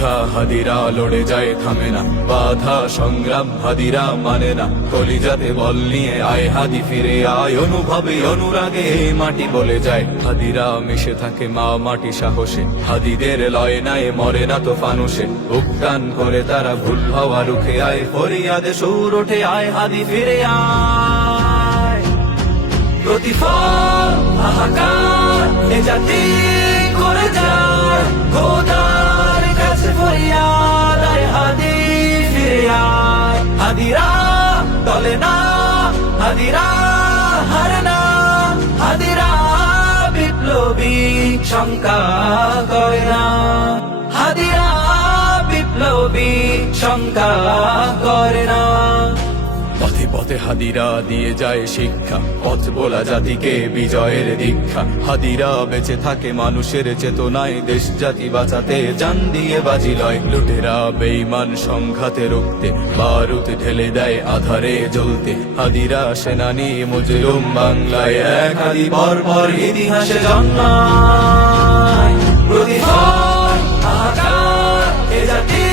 যোদ্ধা হাদিরা লড়ে যায় থামে না, বাধা সংগ্রাম হাদিরা মানে না। কলিজাতে বল নিয়ে আয় হাদি ফিরে আয়, অনুভবে অনুরাগে এই মাটি বলে যায়। হাদিরা মিশে থাকে মা মাটি সাহসে, হাদিদের লয় নাই মরে না তো ফানুষে। উক্তান করে তারা ভুল হওয়া রুখে আয়, ফরিয়াদে সুর ওঠে আয় হাদি ফিরে আয়। প্রতিফল হাহাকার এ জাতি করে যায়, খোদার কাছে ফরিয়াদ আয় হাদি ফিরে আয়। হাদিরা টলে না, হাদিরা হারে না, হাদিরা বিপ্লবী শঙ্কা করে না, হাদিরা বিপ্লবী শঙ্কা করে না। পথে পথে হাদিরা দিয়ে যায় শিক্ষা, পথ বলা জাতিকে বিজয়ের দীক্ষা। হাদিরা বেঁচে থাকে মানুষের চেতনায়, দেশ জাতি বাঁচাতে জান দিয়ে বাজি লয়। লুটেরা বেঈমান সংঘাতে রুখতে, বারুদ ঢেলে দেয় আধারে জ্বলতে। হাদিরা সেনানি মুজলুম বাংলায়, এক হাদি পর ইতিহাসে জন্মায়। প্রতিফল হাহাকার এ জাতি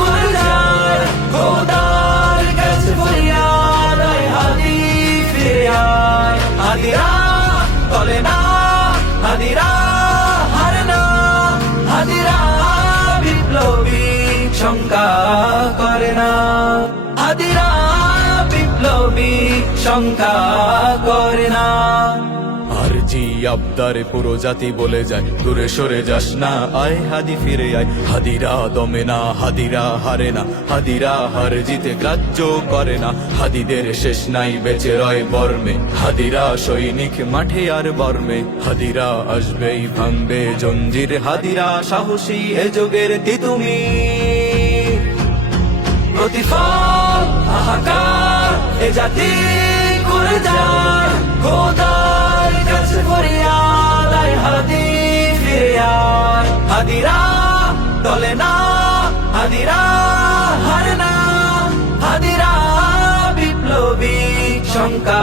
করে যায়, খোদার কাছে ফরিয়াদ আয় হাদি ফিরে আয়। হাদিরা টলে না, হাদিরা হারে না, হাদিরা বিপ্লবী শঙ্কা করে না, হাদিরা বিপ্লবী শঙ্কা করে না। আর জি আবদারে পুরো জাতি বলে যায়, দূরে সরে যাস না আয় হাদি ফিরে আয়। হাদিরা দমে না, হাদিরা হারে না, হাদিরা হার জিতে গ্রাহ্য করে না। হাদিদের শেষ নাই বেঁচে রয় বর্মে, হাদিরা সৈনিক মাঠে আর বর্মে। হাদিরা আসবেই ভাঙবে জঞ্জির, হাদিরা সাহসী এ যুগের তিতুমি। প্রতিফল হাহাকার এ জাতি করে যায়, খোদার কাছে ফরিয়াদ আয় হাদি ফিরে আয়। হাদিরা টলে না, হাদিরা হারে না, হাদিরা বিপ্লবী শঙ্কা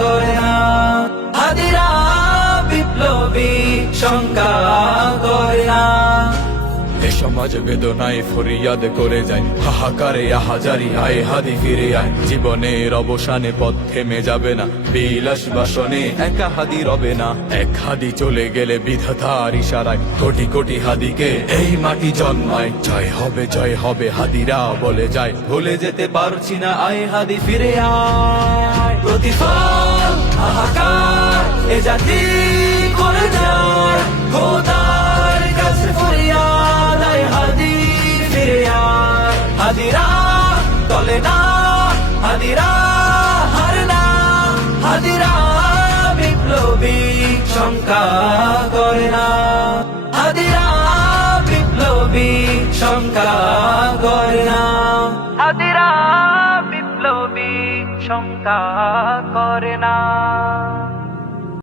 করে না, হাদিরা বিপ্লবী শঙ্কা করে না। এ সমাজ বেদনায় ফরিয়াদ করে যায়, হাহাকারে আহাজারি আয় হাদি ফিরে আয়। জীবনের অবসানে পথ থেমে যাবে না, বিলাস বাসনে একা হাদি রবে না। এক হাদি চলে গেলে বিধাতার ইশারায়, কোটি কোটি হাদিকে এই মাটি জন্মায়। জয় হবে হাদিরা বলে যায়, ভুলে যেতে পারছি না আয় হাদি ফিরে আয়। প্রতিফল হাহাকার এ জাতি করে যায়, খোদার কাছে ফরিয়াদ আয় হাদি ফিরে আয়। হাদিরা টলে না, হাদিরা হারে না, হাদিরা বিপ্লবী শঙ্কা করে না, হাদিরা বিপ্লবী শঙ্কা করে না, হাদিরা বিপ্লবী শঙ্কা করে না।